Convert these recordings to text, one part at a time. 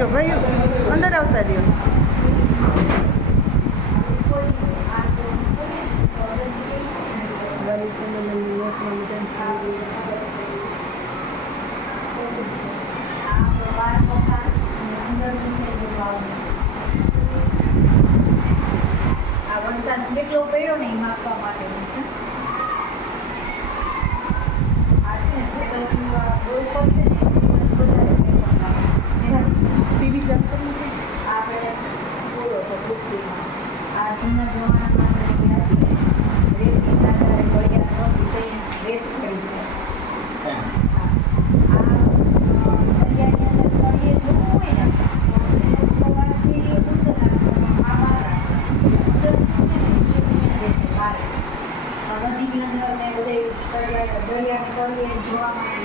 રહ્યો ભાઈ, અંદર આવતા રહ્યો. આ વરસાદ કેટલો પડ્યો ને એ માપવા માટેનું છે. આ છે ને જે બાજુ ગોળ પડશે ને એ બાજુ વધારે ટીવી ચાલુ કરી આપણે બોલો છો પૃથ્વીમાં આ જૂના જમાનામાં રેતની આધારે ઘડિયાળ નહોતી તે રેત પડી છે. દરિયાની અંદર તળિયે જોવું હોય ને તો વાત છે એ ઉંદર નાખવામાં આ બારા છે. ઉંદર શું છે ને એ અહીંયા દેખે બારે નદીની અંદર ને બધે દરિયાની તળિયે જોવા માટે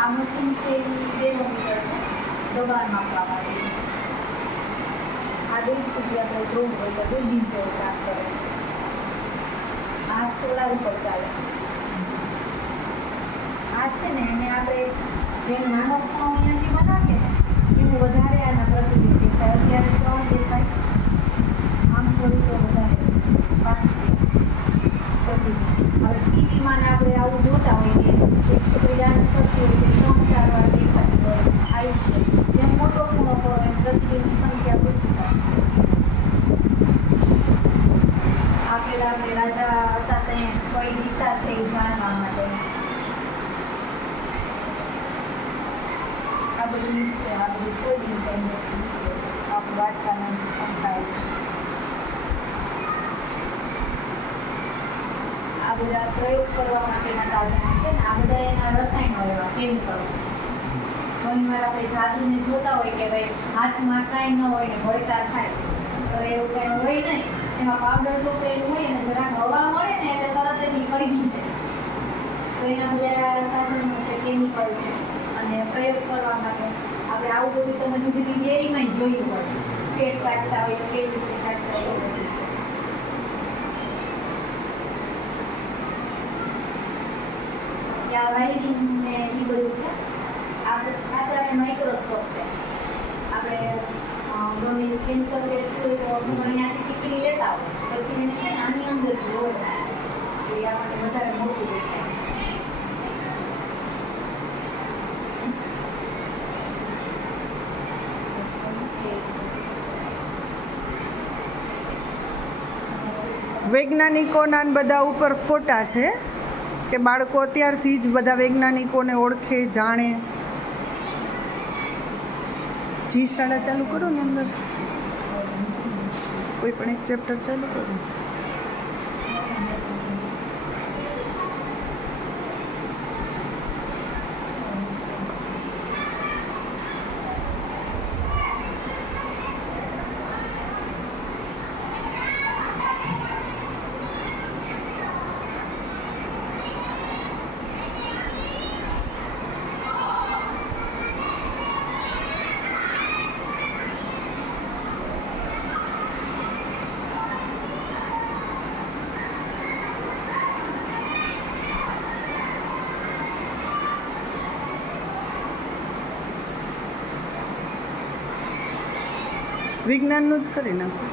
આ મશીન છે એ બેરોમીટર છે દબાણ માપવા માટે. આ દૂર સુધી આપણે જોવું હોય તો દૂરબીન જેવું કામ કરે. આ સોલાર ઉપર ચાલે. આ છે ને એને આપણે જેમ નાનો ખૂણો અહીંયાથી બનાવીએ ને એવું વધારે આના પ્રતિબિંબ દેખાય. અત્યારે 3 દેખાય, આમ થોડું તો વધારે 5 પ્રતિબિંબ. હવે ટીવીમાં ને આપણે આવું જોતા હોઈએ કે એક છોકરી ડાન્સ કરતી હોય કે 3-4 વાર દેખાતી હોય આવી છે. જેમ મોટો ખૂણો કરો એમ પ્રતિબિંબની સંખ્યા ઓછી થાય. આ પેલા આપણે રાજા હતા ત્યાં કઈ દિશા છે એ જાણવા માટે આ બધું છે. આ બધું કોડિંગ છે. આપણું વાટકાનું કામ થાય છે. આ બધા પ્રયોગ કરવા માટેના સાધનો છે ને આ બધા એના રસાયણો એવા કેમિકલ. ઘણી વાર આપણે જાદુને જોતા હોય કે ભાઈ હાથમાં કાંઈ ન હોય ને ભળતા થાય તો એવું કાંઈ હોય નહીં. એમાં પાવડર જો પેલું હોય ને જરાક હવા મળે ને એટલે તરત જ નીકળી જાય. તો એના બધા સાધનો છે, કેમિકલ છે. અને પ્રયોગ કરવા માટે આપણે આવું બધું તમે દૂધની ડેરીમાં જોયું હોય ફેટ કાઢતા હોય તો કેવી રીતે કાઢતા હોય બધું છે. ત્યાં વાયરિંગ ને એ બધું છે. આ ચારે માઇક્રોસ્કોપ છે. આપણે ગમે કેન્સર કે હોય તો અહીંયાથી ટીકડી લેતા હોય પછી એને છે ને આની અંદર જોવે એ આપણને વધારે મોટું દેખાય. વૈજ્ઞાનિકોના બધા ઉપર ફોટા છે કે બાળકો અત્યારથી જ બધા વૈજ્ઞાનિકોને ઓળખે, જાણે. જી શાળા ચાલુ કરો ને, અંદર કોઈ પણ એક ચેપ્ટર ચાલુ કરો. વિજ્ઞાનનું જ કરી નાખો.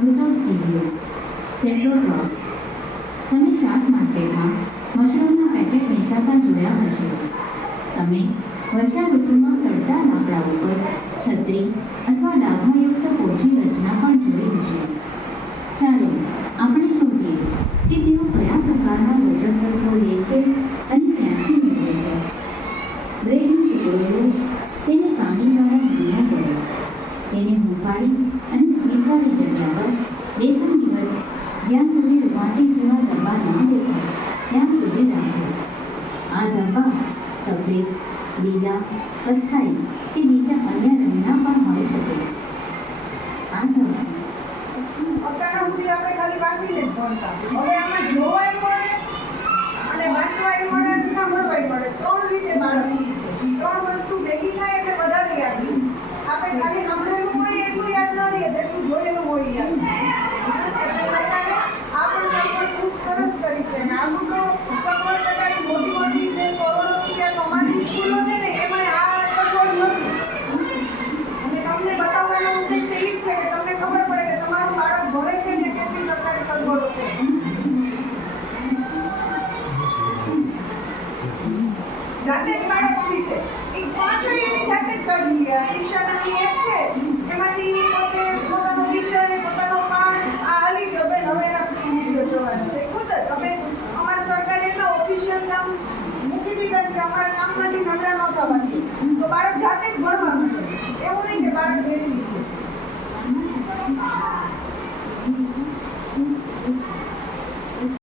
મૃતોપજીવીઓ સેન્ડોક્રોપ. તમે શાક માર્કેટમાં મશરૂમના પેકેટ વેચાતા જોયા હશે. તમે વર્ષા ઋતુમાં સડતા લાકડા ઉપર છત્રી અથવા ડાઘાયુક્ત પોચી રચના પણ જોઈ હશે. ચાલો આપણે શોધીએ કે તેઓ કયા પ્રકારના પોષક તત્વો લે છે અને ક્યાંથી નીકળે છે. બ્રેડનો ટુકડો લો, તેને પાણી દ્વારા ભીના કરો, તેને હૂંફાડી અને ભીંજાની જગ્યા પર 2-3 દિવસ જ્યાં સુધી રૂવાટી જેવા ધબ્બા ન દેખાય ત્યાં સુધી રાખો. આ ધબ્બા સફેદ, લીલા, કથ્થાઈ કે બીજા અન્ય રંગના પણ હોઈ શકે. આ ધબ્બા અત્યાર સુધી આપણે ખાલી વાંચીને જ ભણતા. હવે આમાં જોવાય મળે અને વાંચવાય મળે અને સાંભળવાય મળે. 3 રીતે બાળક શીખે. 3 હોય યાર